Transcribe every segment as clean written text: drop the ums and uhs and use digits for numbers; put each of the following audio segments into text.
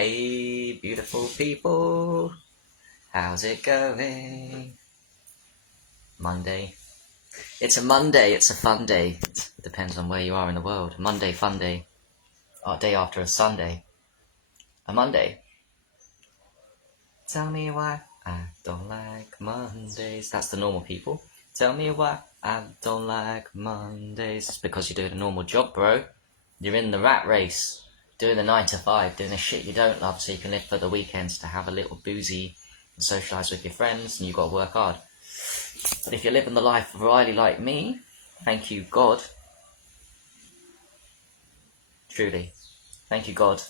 Hey, beautiful people, how's it going? Monday. It's a Monday, it's a fun day. It depends on where you are in the world. Monday, fun day. Our day after a Sunday. A Monday. Tell me why I don't like Mondays. That's the normal people. Tell me why I don't like Mondays. It's because you're doing a normal job, bro. You're in the rat race. Doing the 9 to 5, doing the shit you don't love so you can live for the weekends to have a little boozy and socialise with your friends, and you've got to work hard. But if you're living the life of Riley like me, thank you God. Truly, thank you God.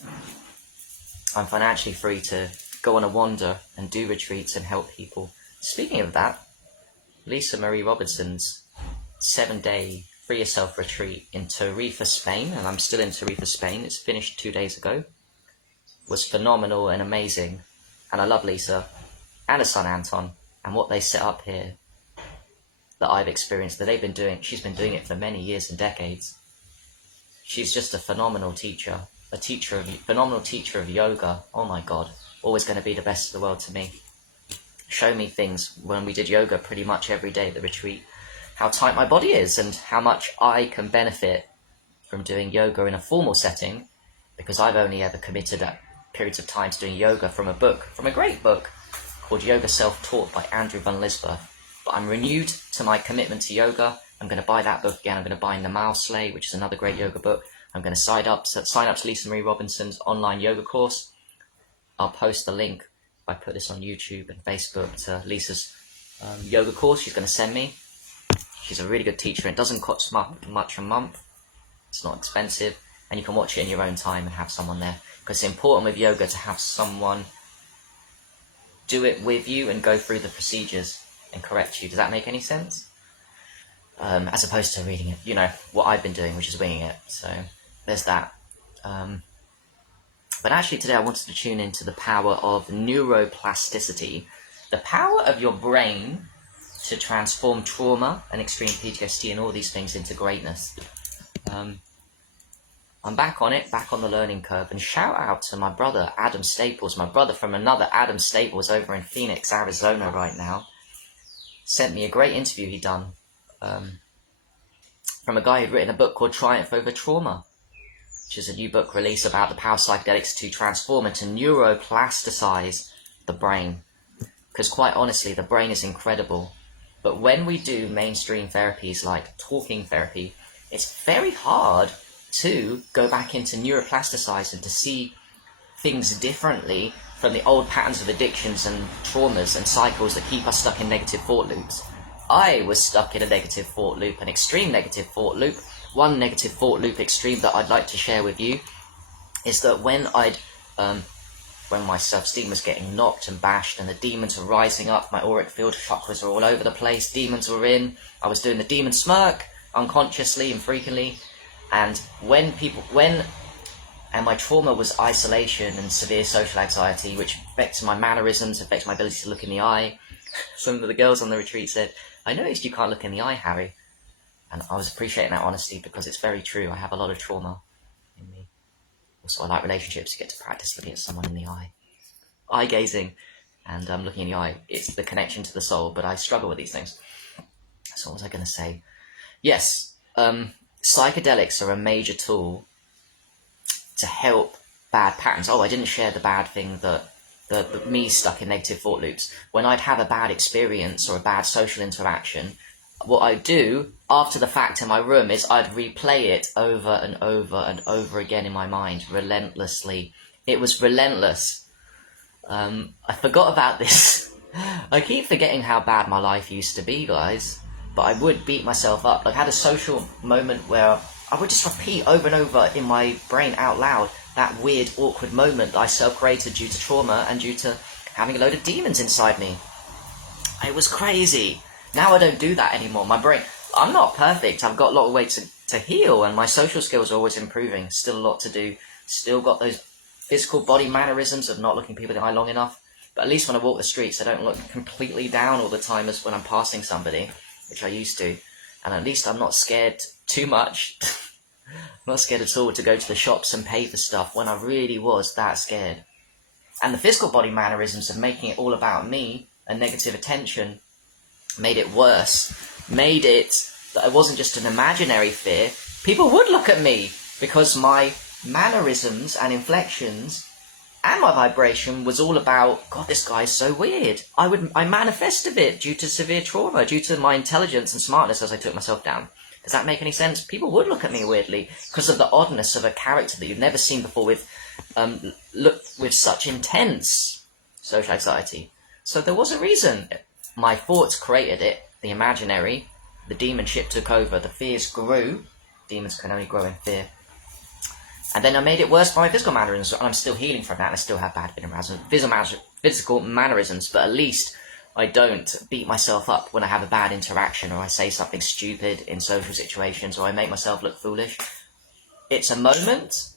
I'm financially free to go on a wander and do retreats and help people. Speaking of that, Lisa Marie Robinson's 7-day Free Yourself retreat in Tarifa, Spain, and I'm still in Tarifa, Spain. It's finished 2 days ago. Was phenomenal and amazing. And I love Lisa and her son Anton and what they set up here that I've experienced, that they've been doing. She's been doing it for many years and decades. She's just a phenomenal teacher, phenomenal teacher of yoga. Oh my God, always going to be the best in the world to me. Show me things when we did yoga pretty much every day at the retreat, how tight my body is and how much I can benefit from doing yoga in a formal setting, because I've only ever committed periods of time to doing yoga from a great book called Yoga Self-Taught by Andrew Van Lisbeth. But I'm renewed to my commitment to yoga. I'm going to buy that book again. I'm going to buy Namal Slay, which is another great yoga book. I'm going to sign up to Lisa Marie Robinson's online yoga course. I'll post the link. I put this on YouTube and Facebook to Lisa's yoga course she's going to send me. She's a really good teacher. It doesn't cost much a month. It's not expensive. And you can watch it in your own time and have someone there. Because it's important with yoga to have someone do it with you and go through the procedures and correct you. Does that make any sense? As opposed to reading it, what I've been doing, which is winging it. So there's that. But actually today I wanted to tune into the power of neuroplasticity, the power of your brain to transform trauma and extreme PTSD and all these things into greatness. I'm back on it, back on the learning curve, and shout out to my brother Adam Staples, my brother from another Adam Staples over in Phoenix, Arizona right now. Sent me a great interview he'd done from a guy who'd written a book called Triumph Over Trauma, which is a new book released about the power of psychedelics to transform and to neuroplasticize the brain. Because quite honestly, the brain is incredible. But when we do mainstream therapies like talking therapy, it's very hard to go back into neuroplasticize and to see things differently from the old patterns of addictions and traumas and cycles that keep us stuck in negative thought loops. I was stuck in a negative thought loop, an extreme negative thought loop. One negative thought loop extreme that I'd like to share with you is that when my self-esteem was getting knocked and bashed and the demons were rising up, my auric field chakras were all over the place, demons were in, I was doing the demon smirk unconsciously and frequently, and and my trauma was isolation and severe social anxiety, which affects my mannerisms, affects my ability to look in the eye. Some of the girls on the retreat said, "I noticed you can't look in the eye, Harry." And I was appreciating that honesty because it's very true. I have a lot of trauma in me. Also, I like relationships. You get to practice looking at someone in the eye. Eye gazing and looking in the eye. It's the connection to the soul, but I struggle with these things. So what was I going to say? Yes, psychedelics are a major tool to help bad patterns. Oh, I didn't share the bad thing that me stuck in negative thought loops. When I'd have a bad experience or a bad social interaction, what I'd do after the fact in my room is I'd replay it over and over and over again in my mind, relentlessly. It was relentless. I forgot about this. I keep forgetting how bad my life used to be, guys. But I would beat myself up. I had a social moment where I would just repeat over and over in my brain out loud that weird, awkward moment that I self-created due to trauma and due to having a load of demons inside me. It was crazy. Now I don't do that anymore. My brain, I'm not perfect. I've got a lot of way to heal, and my social skills are always improving. Still a lot to do. Still got those physical body mannerisms of not looking people in the eye long enough. But at least when I walk the streets, I don't look completely down all the time as when I'm passing somebody, which I used to. And at least I'm not scared too much. I'm not scared at all to go to the shops and pay for stuff when I really was that scared. And the physical body mannerisms of making it all about me and negative attention made it worse, made it that it wasn't just an imaginary fear. People would look at me because my mannerisms and inflections and my vibration was all about, God, this guy's so weird. I manifested it due to severe trauma, due to my intelligence and smartness as I took myself down. Does that make any sense? People would look at me weirdly because of the oddness of a character that you've never seen before with such intense social anxiety. So there was a reason. My thoughts created it, the imaginary, the demon ship took over, the fears grew. Demons can only grow in fear. And then I made it worse by my physical mannerisms, and I'm still healing from that, and I still have bad physical mannerisms, but at least I don't beat myself up when I have a bad interaction, or I say something stupid in social situations, or I make myself look foolish. It's a moment,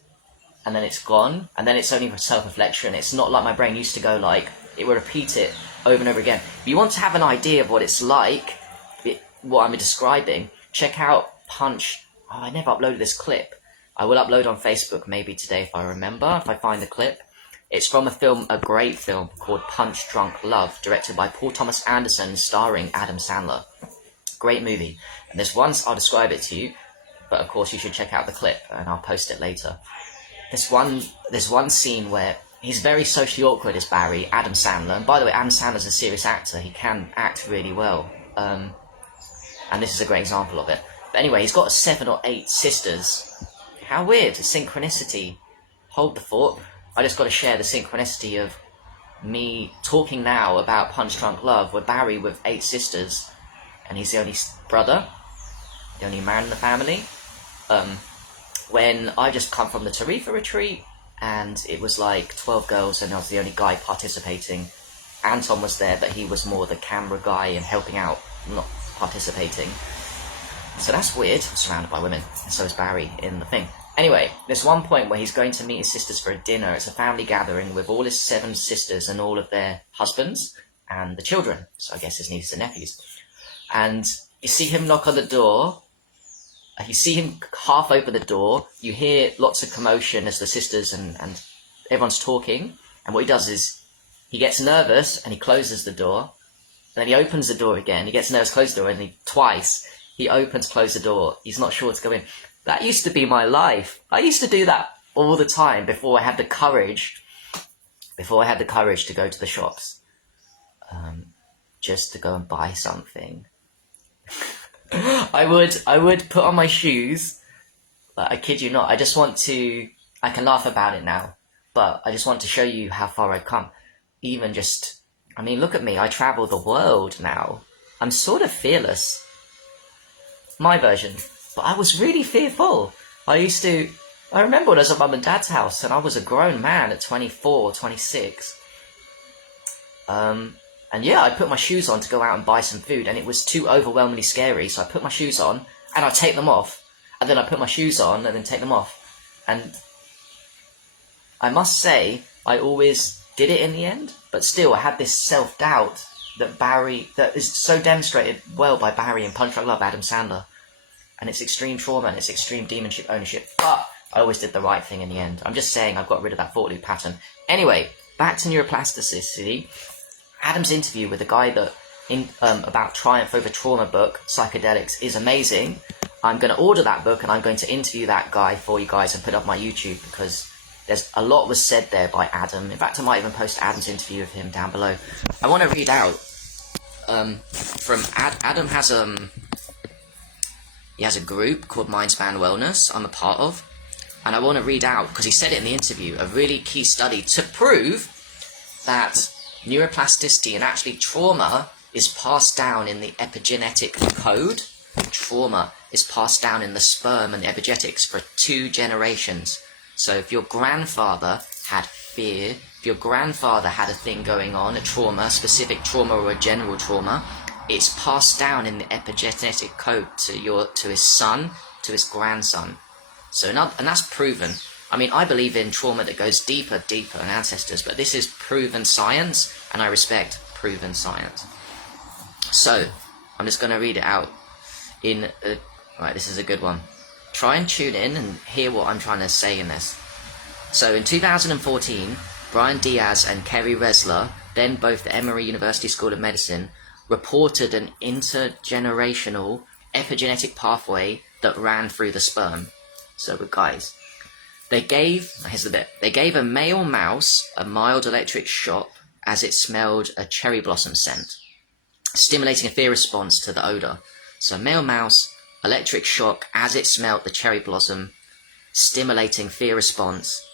and then it's gone, and then it's only for self-reflection. It's not like my brain used to go like, it would repeat it over and over again. If you want to have an idea of what it's like, what I'm describing, check out Punch. Oh, I never uploaded this clip. I will upload on Facebook maybe today if I remember, if I find the clip. It's from a great film called Punch Drunk Love, directed by Paul Thomas Anderson, starring Adam Sandler. Great movie. And there's I'll describe it to you, but of course you should check out the clip and I'll post it later. There's one scene where he's very socially awkward as Barry, Adam Sandler. And by the way, Adam Sandler's a serious actor. He can act really well. And this is a great example of it. But anyway, he's got 7 or 8 sisters. How weird, synchronicity. Hold the thought. I just got to share the synchronicity of me talking now about Punch Drunk Love with Barry with 8 sisters, and he's the only brother, the only man in the family. When I just come from the Tarifa retreat, and it was like 12 girls, and I was the only guy participating. Anton was there, but he was more the camera guy and helping out, not participating. So that's weird. I'm surrounded by women, and so is Barry in the thing. Anyway, there's one point where he's going to meet his sisters for a dinner. It's a family gathering with all his 7 sisters and all of their husbands and the children. So I guess his nieces and nephews. And you see him knock on the door. You see him half open the door. You hear lots of commotion as the sisters and everyone's talking. And what he does is he gets nervous and he closes the door. Then he opens the door again. He gets nervous, closes the door, and twice he opens, closes the door. He's not sure to go in. That used to be my life. I used to do that all the time before I had the courage to go to the shops, just to go and buy something. I would put on my shoes. I kid you not. I can laugh about it now, but I just want to show you how far I've come. Look at me. I travel the world now. I'm sort of fearless. My version. But I was really fearful. I remember when I was at Mum and Dad's house and I was a grown man at 24, 26. And yeah, I put my shoes on to go out and buy some food, and it was too overwhelmingly scary. So I put my shoes on and I take them off. And then I put my shoes on and then take them off. And I must say, I always did it in the end. But still, I had this self-doubt that is so demonstrated well by Barry and Punch Drunk Love, Adam Sandler. And it's extreme trauma and it's extreme demonship ownership. But I always did the right thing in the end. I'm just saying I've got rid of that thought loop pattern. Anyway, back to neuroplasticity. Adam's interview with the guy about Triumph Over Trauma book, Psychedelics, is amazing. I'm going to order that book and I'm going to interview that guy for you guys and put it up my YouTube, because there's a lot was said there by Adam. In fact, I might even post Adam's interview of him down below. I want to read out from Adam he has a group called Mindspan Wellness I'm a part of, and I want to read out, because he said it in the interview, a really key study to prove that neuroplasticity and actually trauma is passed down in the epigenetic code. Trauma is passed down in the sperm and the epigenetics for 2 generations. So if your grandfather had fear, if your grandfather had a thing going on, a trauma, specific trauma or a general trauma, it's passed down in the epigenetic code to his son, to his grandson. So, and that's proven. I believe in trauma that goes deeper in ancestors, but this is proven science, and I respect proven science. So, I'm just going to read it out right, this is a good one. Try and tune in and hear what I'm trying to say in this. So, in 2014, Brian Diaz and Kerry Resler, then both the Emory University School of Medicine, reported an intergenerational epigenetic pathway that ran through the sperm. So guys, here's the bit, they gave a male mouse a mild electric shock as it smelled a cherry blossom scent, stimulating a fear response to the odor. So male mouse, electric shock as it smelled the cherry blossom, stimulating fear response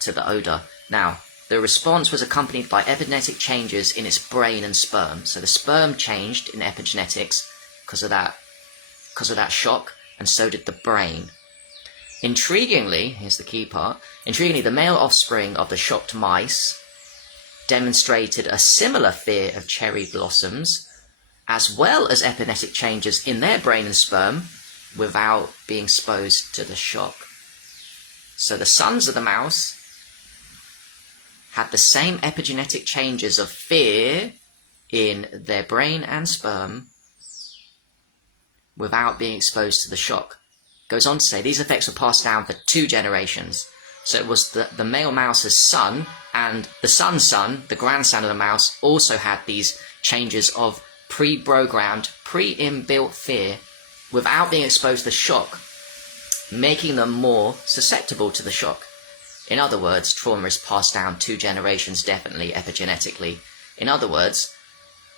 to the odor. Now, the response was accompanied by epigenetic changes in its brain and sperm. So the sperm changed in epigenetics because of that shock, and so did the brain. Intriguingly, here's the key part, the male offspring of the shocked mice demonstrated a similar fear of cherry blossoms, as well as epigenetic changes in their brain and sperm, without being exposed to the shock. So the sons of the mouse had the same epigenetic changes of fear in their brain and sperm without being exposed to the shock. Goes on to say these effects were passed down for 2 generations. So it was the male mouse's son, and the son's son, the grandson of the mouse, also had these changes of pre-programmed, pre-inbuilt fear without being exposed to the shock, making them more susceptible to the shock. In other words, trauma is passed down 2 generations, definitely epigenetically. In other words,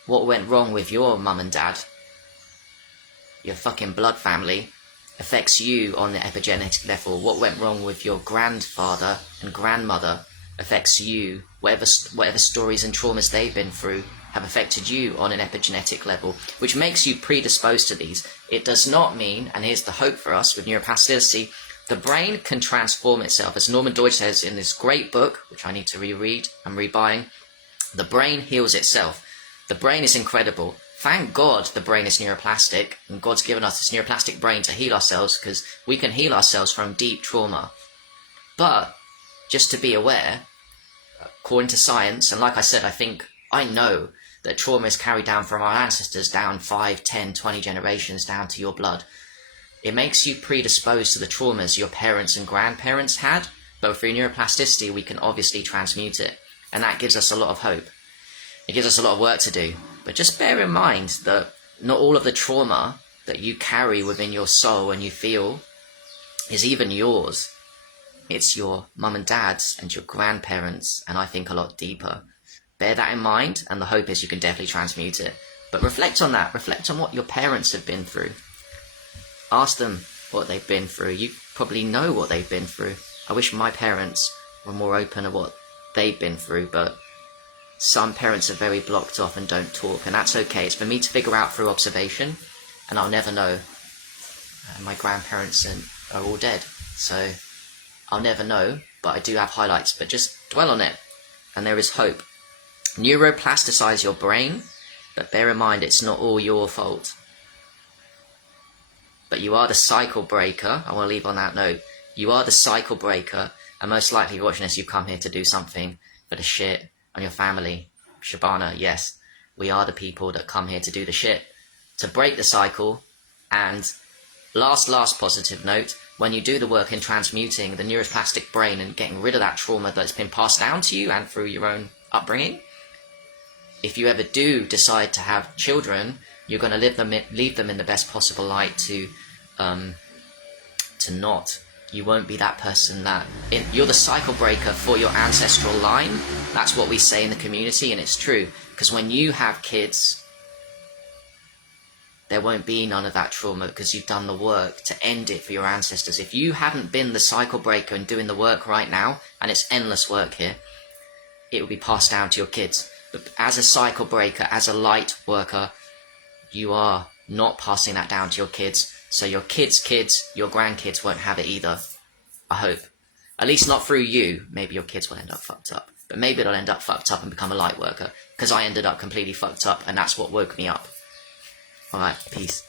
what went wrong with your mum and dad, your fucking blood family, affects you on the epigenetic level. What went wrong with your grandfather and grandmother affects you. Whatever stories and traumas they've been through have affected you on an epigenetic level, which makes you predisposed to these. It does not mean, and here's the hope for us with neuroplasticity, the brain can transform itself. As Norman Deutsch says in this great book, which I need to reread, I'm rebuying, the brain heals itself. The brain is incredible. Thank God the brain is neuroplastic, and God's given us this neuroplastic brain to heal ourselves, because we can heal ourselves from deep trauma. But just to be aware, according to science, and like I said, I know that trauma is carried down from our ancestors down 5, 10, 20 generations down to your blood. It makes you predisposed to the traumas your parents and grandparents had, but through neuroplasticity we can obviously transmute it, and that gives us a lot of hope. It gives us a lot of work to do, but just bear in mind that not all of the trauma that you carry within your soul and you feel is even yours. It's your mum and dad's and your grandparents, and I think a lot deeper. Bear that in mind, and the hope is you can definitely transmute it. But reflect on that. Reflect on what your parents have been through. Ask them what they've been through. You probably know what they've been through. I wish my parents were more open to what they've been through, but some parents are very blocked off and don't talk, and that's okay. It's for me to figure out through observation, and I'll never know. My grandparents are all dead, so I'll never know, but I do have highlights. But just dwell on it, and there is hope. Neuroplasticize your brain, but bear in mind it's not all your fault. But you are the cycle breaker. I want to leave on that note. You are the cycle breaker, and most likely watching this, you've come here to do something for the shit on your family. Shabana, yes, we are the people that come here to do the shit, to break the cycle. And last positive note, when you do the work in transmuting the neuroplastic brain and getting rid of that trauma that's been passed down to you and through your own upbringing, if you ever do decide to have children, you're going to leave them in the best possible light to not. You won't be that person you're the cycle breaker for your ancestral line. That's what we say in the community, and it's true. Because when you have kids, there won't be none of that trauma, because you've done the work to end it for your ancestors. If you hadn't been the cycle breaker and doing the work right now, and it's endless work here, it will be passed down to your kids. But as a cycle breaker, as a light worker, you are not passing that down to your kids. So your kids, your grandkids won't have it either. I hope. At least not through you. Maybe your kids will end up fucked up. But maybe it'll end up fucked up and become a light worker. Because I ended up completely fucked up, and that's what woke me up. Alright, peace.